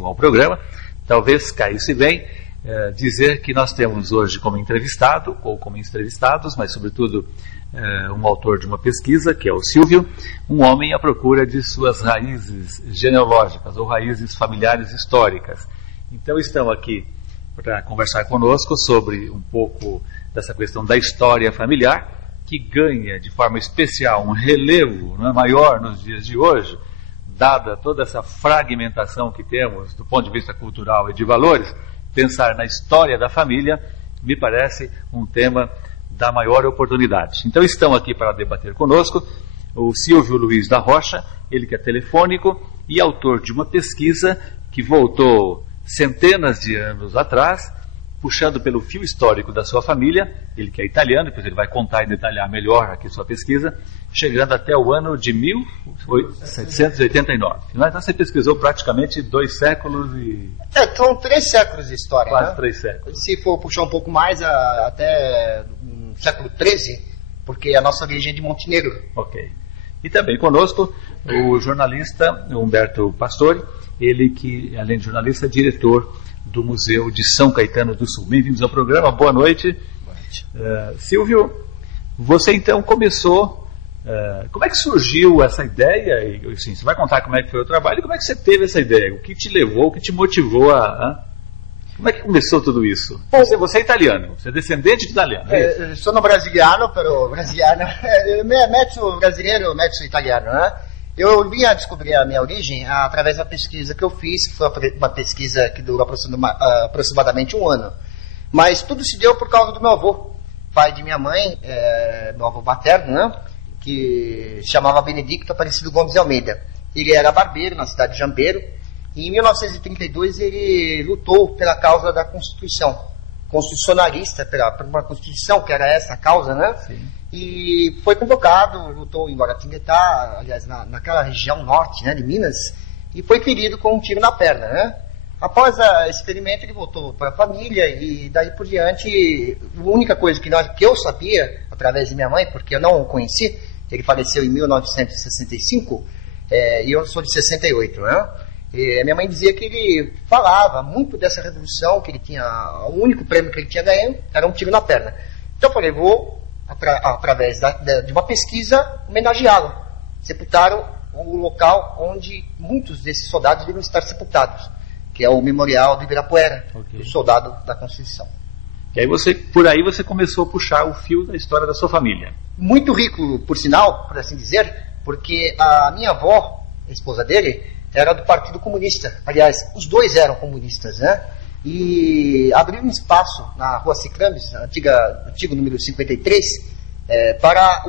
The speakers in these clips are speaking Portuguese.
ao programa, talvez caísse bem dizer que nós temos hoje como entrevistado, ou como entrevistados, mas sobretudo um autor de uma pesquisa, que é o Silvio, um homem à procura de suas raízes genealógicas ou raízes familiares históricas. Então estão aqui para conversar conosco sobre um pouco dessa questão da história familiar, que ganha de forma especial um relevo maior nos dias de hoje, dada toda essa fragmentação que temos do ponto de vista cultural e de valores. Pensar na história da família me parece um tema da maior oportunidade. Então estão aqui para debater conosco o Silvio Luiz da Rocha, ele que é telefônico e autor de uma pesquisa que voltou centenas de anos atrás, puxando pelo fio histórico da sua família, ele que é italiano, depois ele vai contar e detalhar melhor aqui sua pesquisa, chegando até o ano de 1789. Então você pesquisou praticamente 2 séculos e... São 3 séculos de história. Quase 3 séculos. Se for puxar um pouco mais, até o século XIII, porque a nossa origem é de Montenegro. Ok. E também conosco o jornalista Humberto Pastore, ele que, além de jornalista, é diretor do Museu de São Caetano do Sul. Bem-vindos ao programa, boa noite. Boa noite. Silvio, você então começou, como é que surgiu essa ideia? Assim, você vai contar como é que foi o trabalho e como é que você teve essa ideia? O que te levou, o que te motivou Como é que começou tudo isso? Você é italiano, você é descendente de italiano. Sono brasiliano, però brasiliano, mezzo brasileiro, mezzo italiano, né? Eu vim a descobrir a minha origem através da pesquisa que eu fiz, que foi uma pesquisa que durou aproximadamente 1 ano. Mas tudo se deu por causa do meu avô, pai de minha mãe, meu avô materno, né? Que se chamava Benedicto Aparecido Gomes de Almeida. Ele era barbeiro na cidade de Jambeiro, e em 1932 ele lutou pela causa da Constituição, constitucionalista, por uma Constituição, que era essa a causa, né? Sim. E foi convocado, lutou em Guaratinguetá, aliás, naquela região norte, né, de Minas, e foi ferido com um tiro na perna, né? Após esse experimento, ele voltou para a família, e daí por diante, a única coisa que eu sabia, através de minha mãe, porque eu não o conheci, ele faleceu em 1965, e eu sou de 68, né? E minha mãe dizia que ele falava muito dessa revolução, que ele tinha, o único prêmio que ele tinha ganho era um tiro na perna. Então eu falei, vou, através de uma pesquisa, homenageá-lo. Sepultaram o local onde muitos desses soldados devem estar sepultados, que é o Memorial do Ibirapuera, do soldado da Constituição. E aí por aí você começou a puxar o fio da história da sua família. Muito rico, por sinal, por assim dizer, porque a minha avó, a esposa dele, era do Partido Comunista. Aliás, os dois eram comunistas, né? E abriu um espaço na Rua Cicrames, antigo número 53, para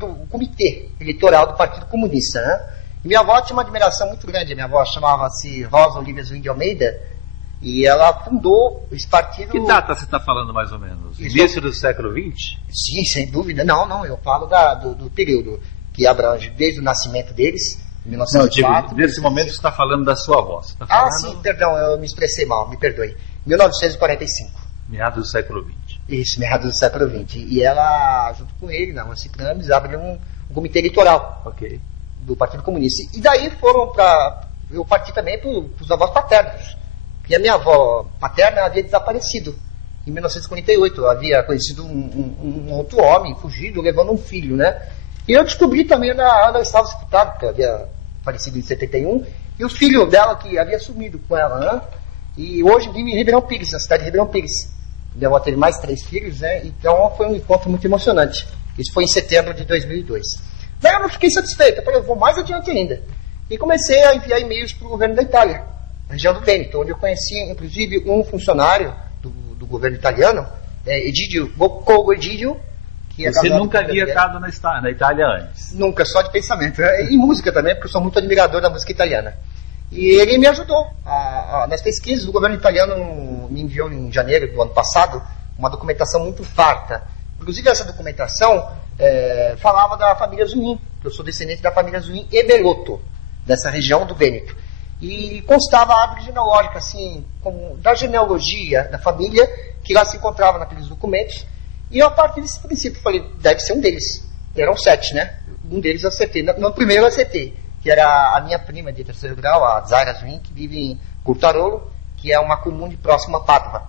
o comitê eleitoral do Partido Comunista, né? E minha avó tinha uma admiração muito grande. Minha avó chamava-se Rosa Olívia Zwingli de Almeida, e ela fundou esse partido... Que data você está falando, mais ou menos? Início do século XX? Sim, sem dúvida. Não, eu falo do período que abrange desde o nascimento deles, 1904. Nesse momento você está falando da sua avó. Sim, perdão, eu me expressei mal, me perdoe. 1945. Meados do século XX. Isso, meados do século XX. E ela, junto com ele, na Rua Cicrames, abriu um comitê eleitoral do Partido Comunista. E daí eu parti também para os avós paternos. E a minha avó paterna havia desaparecido em 1948. Eu havia conhecido um outro homem, fugido, levando um filho, né? E eu descobri também onde ela estava sepultada, porque havia falecido em 71, e o filho dela que havia sumido com ela, né? E hoje vive em Ribeirão Pires, na cidade de Ribeirão Pires. Minha avó teve mais 3 filhos, né? Então foi um encontro muito emocionante. Isso foi em setembro de 2002. Daí eu não fiquei satisfeito, eu falei, eu vou mais adiante ainda. E comecei a enviar e-mails para o governo da Itália, região do Vêneto, onde eu conheci, inclusive, um funcionário do governo italiano, Egidio, Boccogo Egidio. Você nunca havia estado na Itália antes? Nunca, só de pensamento. E música também, porque eu sou muito admirador da música italiana. E ele me ajudou. Nas pesquisas, o governo italiano me enviou em janeiro do ano passado uma documentação muito farta. Inclusive, essa documentação falava da família Zunin, que eu sou descendente da família Zunin e Belotto, dessa região do Vêneto. E constava a árvore genealógica, assim, da genealogia da família, que lá se encontrava naqueles documentos. E eu, a partir desse princípio, falei, deve ser um deles. Eram 7, né? Um deles eu acertei. No primeiro eu acertei, que era a minha prima de terceiro grau, a Zaira Zwin, que vive Curtarolo, que é uma comune próxima a Pádua.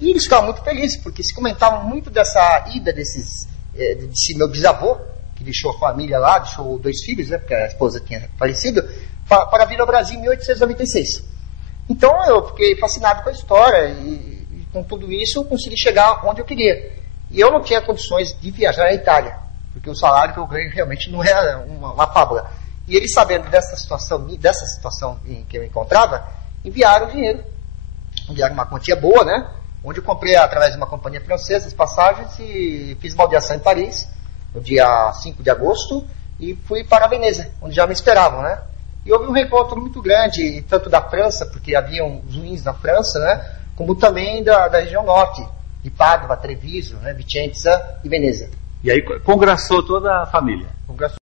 E eles ficavam muito felizes, porque se comentavam muito dessa ida desse meu bisavô, que deixou a família lá, deixou 2 filhos, né, porque a esposa tinha falecido, para vir ao Brasil em 1896. Então eu fiquei fascinado com a história e com tudo isso eu consegui chegar onde eu queria. E eu não tinha condições de viajar à Itália, porque o salário que eu ganhei realmente não era uma fábula. E eles, sabendo dessa situação em que eu me encontrava, enviaram dinheiro, enviaram uma quantia boa, né? Onde eu comprei, através de uma companhia francesa, as passagens e fiz uma audiação em Paris, no dia 5 de agosto, e fui para Veneza, onde já me esperavam, né? E houve um reencontro muito grande, tanto da França, porque haviam ruins na França, né? Como também da região norte, de Pádua, Treviso, né? Vicenza e Veneza. E aí congraçou toda a família?